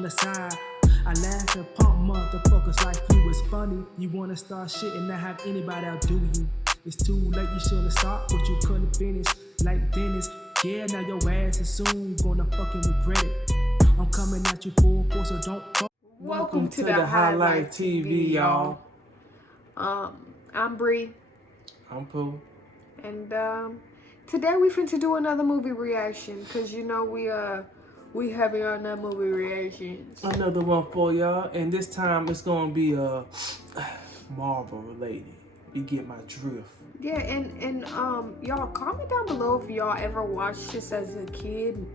on the side. I laugh and pump motherfuckers like you was funny. You wanna start shit and not have anybody outdo you. It's too late, you should've stopped, but you couldn't finish. Like Dennis, yeah, now your ass is soon gonna fucking regret it. I'm coming at you full force, so don't fuck. Welcome to the Hiigh Life TV, y'all. I'm Bree. I'm Pooh. And today we finna do another movie reaction, cause you know we heavy on that movie reactions. Another one for y'all, and this time it's gonna be Marvel related. You get my drift. Yeah, and y'all comment down below if y'all ever watched this as a kid,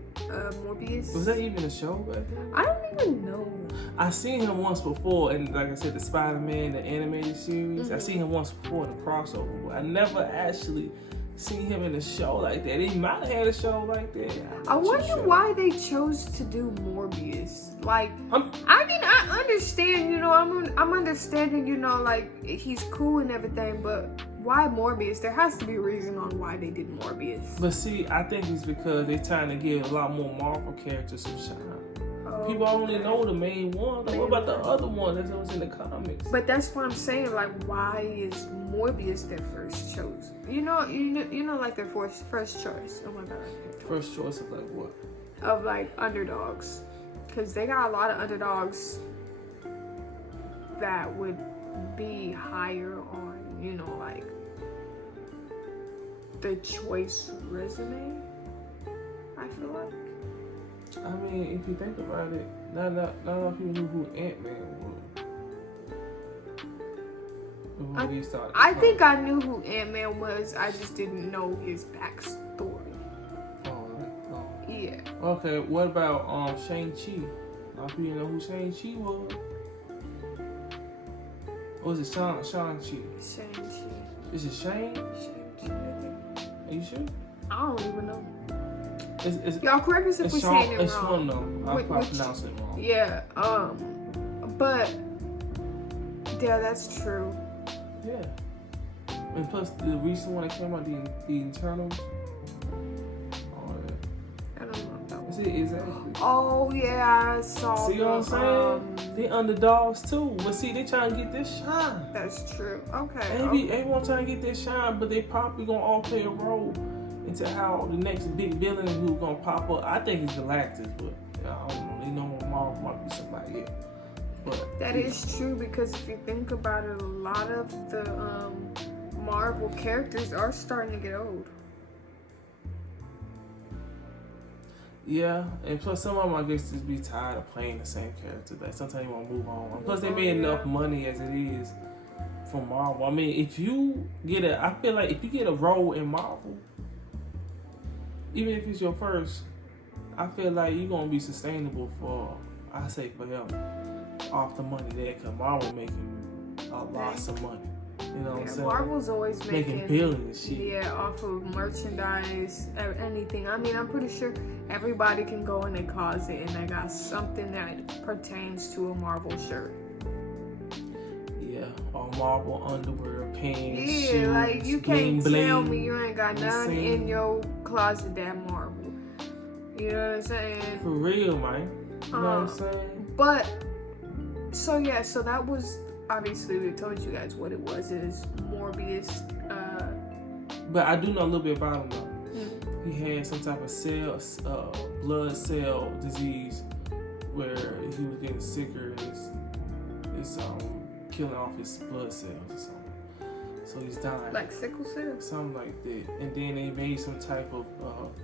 Morbius. Was that even a show back then? I don't even know. I seen him once before, and like I said, the Spider-Man, the animated series. I seen him once before in the crossover, but I never actually seen him in a show like that. He might have had a show like that. I wonder why they chose to do Morbius. Like, I mean, I understand, you know, I'm understanding, you know, like, he's cool and everything, but why Morbius? There has to be a reason on why they did Morbius. But see, I think it's because they're trying to give a lot more Marvel characters some shine. People only know the main one. What about the other one that was in the comics? But that's what I'm saying. Like, why is Morbius their first choice? You know, like their first choice. Oh my god. First choice of like what? Of like underdogs, because they got a lot of underdogs that would be higher on, you know, like the choice resume. I feel like. I mean, if you think about it, not enough people knew who Ant-Man was. I think I knew who Ant-Man was. I just didn't know his backstory. Oh. Yeah. Okay, what about Shang-Chi? A lot of people know who Shang-Chi was. Or was it Shang-Chi? Shang-Chi. Is it Shang? Shang-Chi, I think. Are you sure? I don't even know. Y'all correct us if we're saying it wrong. It's Sean, though. I'm probably pronouncing it wrong. Yeah, but yeah, that's true. Yeah. And plus the recent one that came out, the Eternals. Oh yeah. I don't know if that was it. Exactly. Oh yeah, I saw. See what I'm saying? They underdogs too. But see, they trying to get this shine. That's true. Okay. Everyone trying to get this shine, but they probably gonna all play a role into how the next big villain who's gonna pop up. I think it's Galactus, but I don't know. They know Marvel might be somebody else. But that is true, because if you think about it, a lot of the Marvel characters are starting to get old. Yeah, and plus some of them, I guess, just be tired of playing the same character. Like sometimes you want to move on. Plus they made enough money as it is from Marvel. I mean, if you get I feel like if you get a role in Marvel, even if it's your first, I feel like you're gonna be sustainable for, I say, forever off the money there, because Marvel making lots of money. You know what I'm saying? Marvel's always making billions. Shit. Yeah, off of merchandise, anything. I mean, I'm pretty sure everybody can go in their closet and they got something that pertains to a Marvel shirt. Yeah, or Marvel underwear, pants, yeah, shoes, like you can't tell me you ain't got none in your closet that Marvel. You know what I'm saying? For real, man. You know what I'm saying? But so yeah, so that was obviously we told you guys what it was. It is Morbius. But I do know a little bit about him though. He had some type of blood cell disease where he was getting sicker and it's killing off his blood cells or something. So he's dying. Like sickle cell? Something like that. And then they made some type of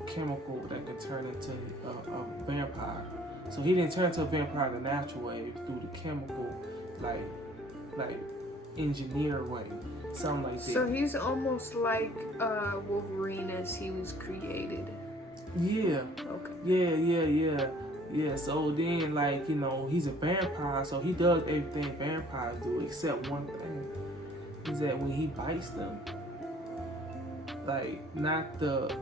chemical that could turn into a vampire. So he didn't turn into a vampire the natural way, through the chemical, like engineer way. Something like that. So he's almost like Wolverine as he was created. Yeah. Okay. Yeah. So then, like, you know, he's a vampire, so he does everything vampires do, except one thing. Is that when he bites them, like not the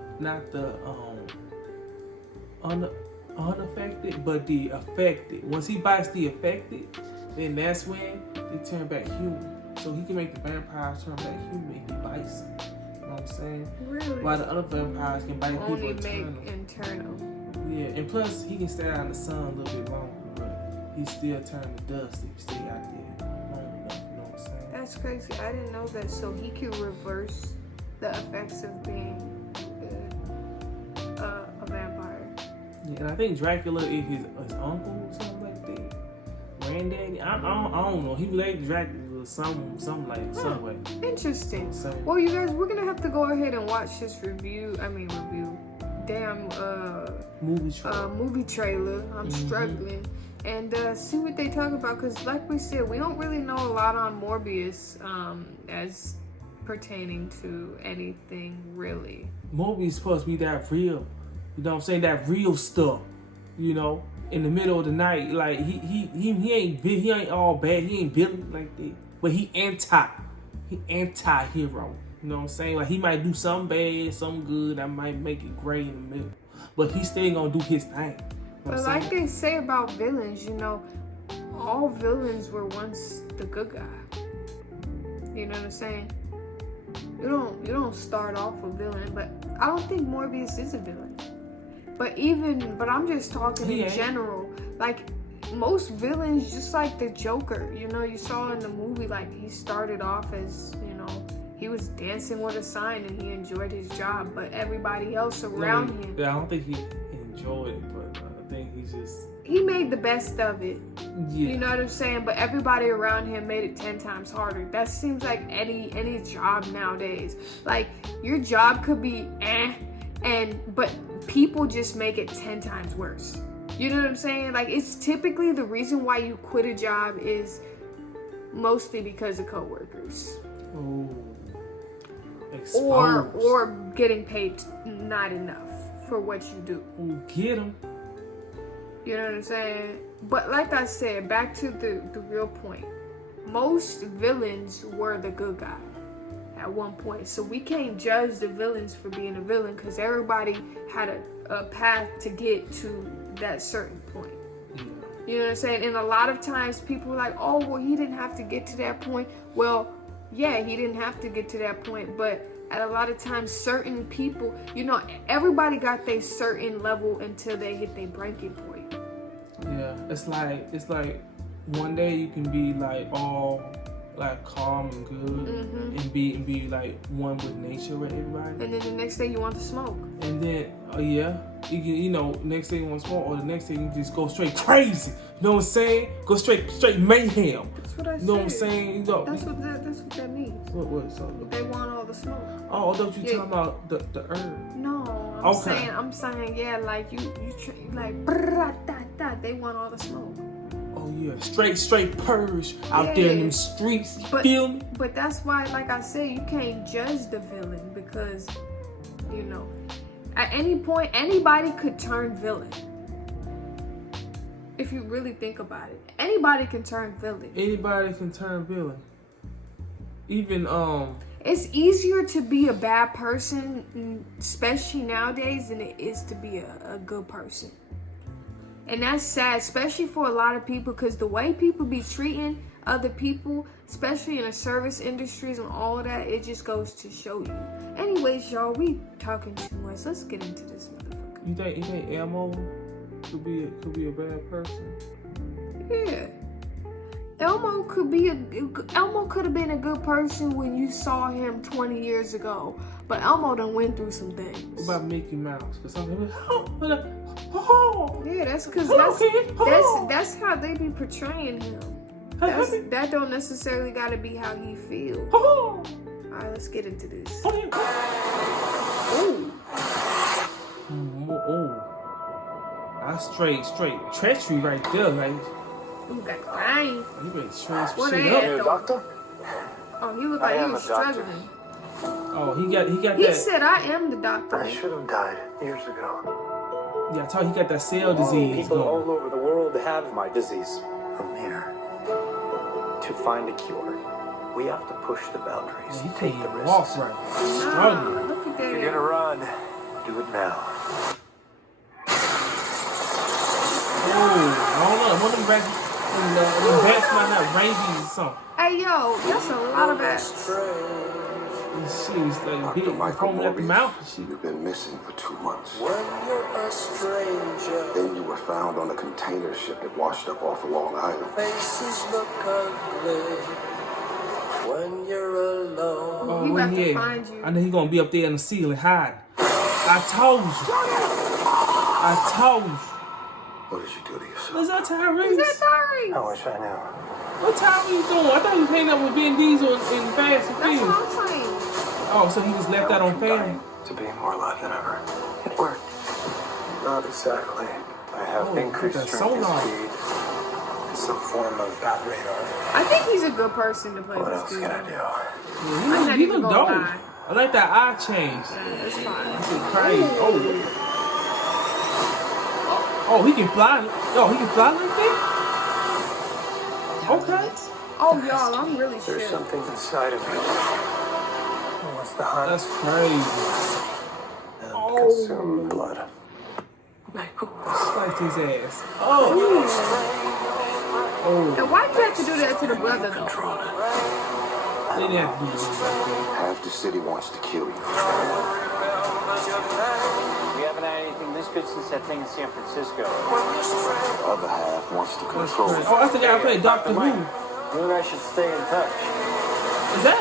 unaffected, but the affected. Once he bites the affected, then that's when they turn back human. So he can make the vampires turn back human if he bites them. You know what I'm saying? Really? While the other vampires can bite only people make internal. Yeah, and plus he can stay out in the sun a little bit longer. But he still turn to dust if he stay out there long enough. You know what I'm saying? That's crazy. I didn't know that. So he can reverse the effects of being a vampire. Yeah, and I think Dracula is his uncle or something like that. Granddaddy. I don't know. He related to Dracula some way. Interesting. So, Well, you guys, we're gonna have to go ahead and watch this damn movie trailer. I'm struggling. And see what they talk about, because like we said, we don't really know a lot on Morbius as pertaining to anything really. Morbius is supposed to be that real, you know what I'm saying, that real stuff, you know, in the middle of the night. Like he ain't all bad, he ain't villain like that, but he anti-hero, you know what I'm saying? Like he might do something bad, something good, that might make it gray in the middle, but he's still gonna do his thing. You know But like they say about villains, you know, all villains were once the good guy. You know what I'm saying? You don't start off a villain, but I don't think Morbius is a villain. But I'm just talking in general. Like most villains, just like the Joker, you know, you saw in the movie, like he started off as, you know, he was dancing with a sign and he enjoyed his job, but everybody else around him. Yeah, I don't think he enjoyed it, but I think he made the best of it. Yeah. You know what I'm saying? But everybody around him made it 10 times harder. That seems like any job nowadays. Like your job could be but people just make it 10 times worse. You know what I'm saying? Like it's typically the reason why you quit a job is mostly because of coworkers. Oh. Exposed. Or getting paid not enough for what you do. Oh, get him. You know what I'm saying? But like I said, back to the real point. Most villains were the good guy at one point. So we can't judge the villains for being a villain because everybody had a path to get to that certain point. Yeah. You know what I'm saying? And a lot of times people are like, oh, well, he didn't have to get to that point. Well, yeah, he didn't have to get to that point. But at a lot of times, certain people, you know, everybody got their certain level until they hit their breaking point. Yeah, it's like one day you can be like all like calm and good and be like one with nature with everybody. And then the next day you want to smoke. And then you can, you know, next day you want to smoke, or the next day you just go straight crazy. You know what I'm saying? Go straight mayhem. That's what I said. You know what I'm saying? You know, that's what that means. What? So they want all the smoke. Oh, don't you talking about the herb? No, I'm saying, yeah, like you like they want all the smoke. Oh yeah, straight purge out there in them streets. Feel me? But that's why, like I said, you can't judge the villain because, you know, at any point anybody could turn villain. If you really think about it, anybody can turn villain. Anybody can turn villain. Even It's easier to be a bad person, especially nowadays, than it is to be a good person. And that's sad, especially for a lot of people, because the way people be treating other people, especially in the service industries and all of that, it just goes to show you. Anyways, y'all, we talking too much. Let's get into this motherfucker. You think Elmo could be a bad person? Yeah. Elmo could have been a good person when you saw him 20 years ago, but Elmo done went through some things. What about Mickey Mouse? Cause something yeah, that's because that's how they be portraying him. That don't necessarily gotta be how he feels. All right, let's get into this. Ooh. That's straight treachery right there, like. You got crying. You better straight What shit that, up. Doctor? Oh, he looked like he was struggling. Oh, he got He that. said, "I am the doctor." I should have died years ago. Yeah, I told you, he got that cell disease. People going. all over the world have my disease. I'm here to find a cure. We have to push the boundaries. Yeah, he take can't the even risks. walk right. Nah, Struggling. look at If you're gonna run, do it now. Oh, I don't know. One of them bats might have rabies or something. Hey, yo, that's a lot of bats. She's like big, foaming at the mouth and shit. You've been missing for 2 months. When you're a stranger, Then you were found on a container ship that washed up off of Long Island. faces look ugly. When you're alone, Oh, He where about he to at? find you. I know he gonna be up there in the ceiling hiding. I told you. I told you. What did you do to yourself? Is that Tyrese? Is that sorry? I wish I knew. What Tyrese doing? I thought he was hanging up with Vin Diesel in Fast and That's Furious. what I'm saying. Oh, so he just left that on family. To be more alive than ever. It worked. Not exactly. I have Oh, increased that's strength and so nice. speed. Some form of bat radar. I think he's a good person to play What this else dude. can I do? Yeah, I'm not he even look gonna dope. lie. I like that eye change. Yeah, it's fine. It's crazy. Oh, he can fly. Oh, he can fly like that? Okay. Oh, y'all, I'm really There's shit. something inside of me. It wants to hunt That's crazy. and consume blood. Slice his ass. Oh. Oh. And why'd you have to do that to the brother, though? Control it. They didn't have to do this like that. Half the city wants to kill you. We haven't had anything this good since that thing in San Francisco. The other half wants to That's control crazy. you. Oh, that's the guy who played Doctor Mike, Who. you and I should stay in touch. Is that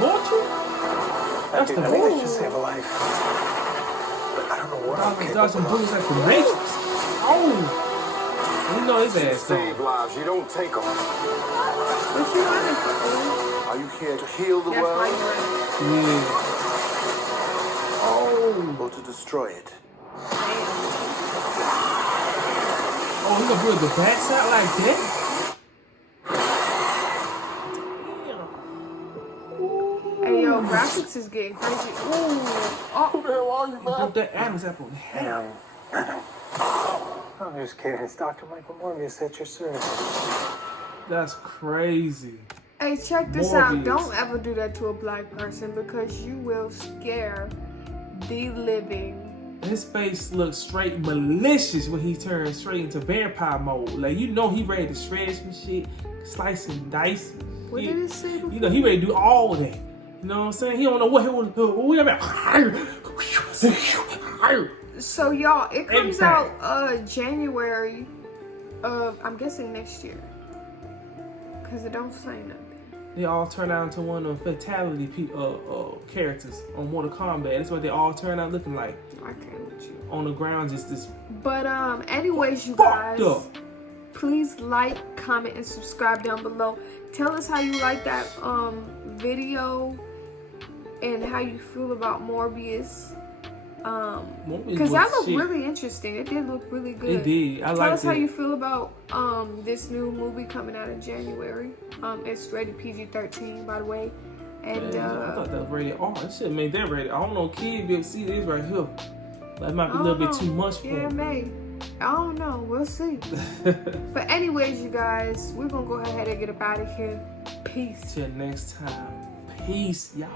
Vulture? That's the I think I Vulture. should save a life. But I don't know what I'm Dodging capable bullets of. like the Matrix. Oh. You know his ass Save gone. lives, you don't take them. What you running for? Are you here to heal the That's why world you running. Yeah. Oh. or to destroy it? Oh, he gonna put the backside like that? Hey, yo, graphics is getting crazy. Ooh. Oh, He broke that Adam's apple in half. I'm just kidding. It's Dr. Michael Morbius at your service. That's crazy. hey, check this out. Morbius. Don't ever do that to a black person because you will scare the living. His face looks straight malicious when he turns straight into vampire mode. Like, you know he ready to shred some shit, slice and dice. What did it say before? You know he ready to do all of that. You know what I'm saying? He don't know what he was. So y'all, it comes Impact. out January of, I'm guessing next year, cause it don't say nothing. They all turn out into one of the fatality characters on Mortal Kombat. That's what they all turn out looking like. I can't with you. On the ground, just this But anyways, you fucked guys, up. please like, comment, and subscribe down below. Tell us how you like that video and how you feel about Morbius. Because that looked really interesting. It did look really good. It did. I Tell liked us how it. you feel about this new movie coming out in January. It's rated PG-13, by the way. And I thought that was rated R. It should have made that rated. I don't know, kids be able to see this right here. That might be a little bit too much for yeah, it them. may. I don't know. We'll see. But anyways, you guys, we're gonna go ahead and get up out of here. Peace. Till next time. Peace, y'all.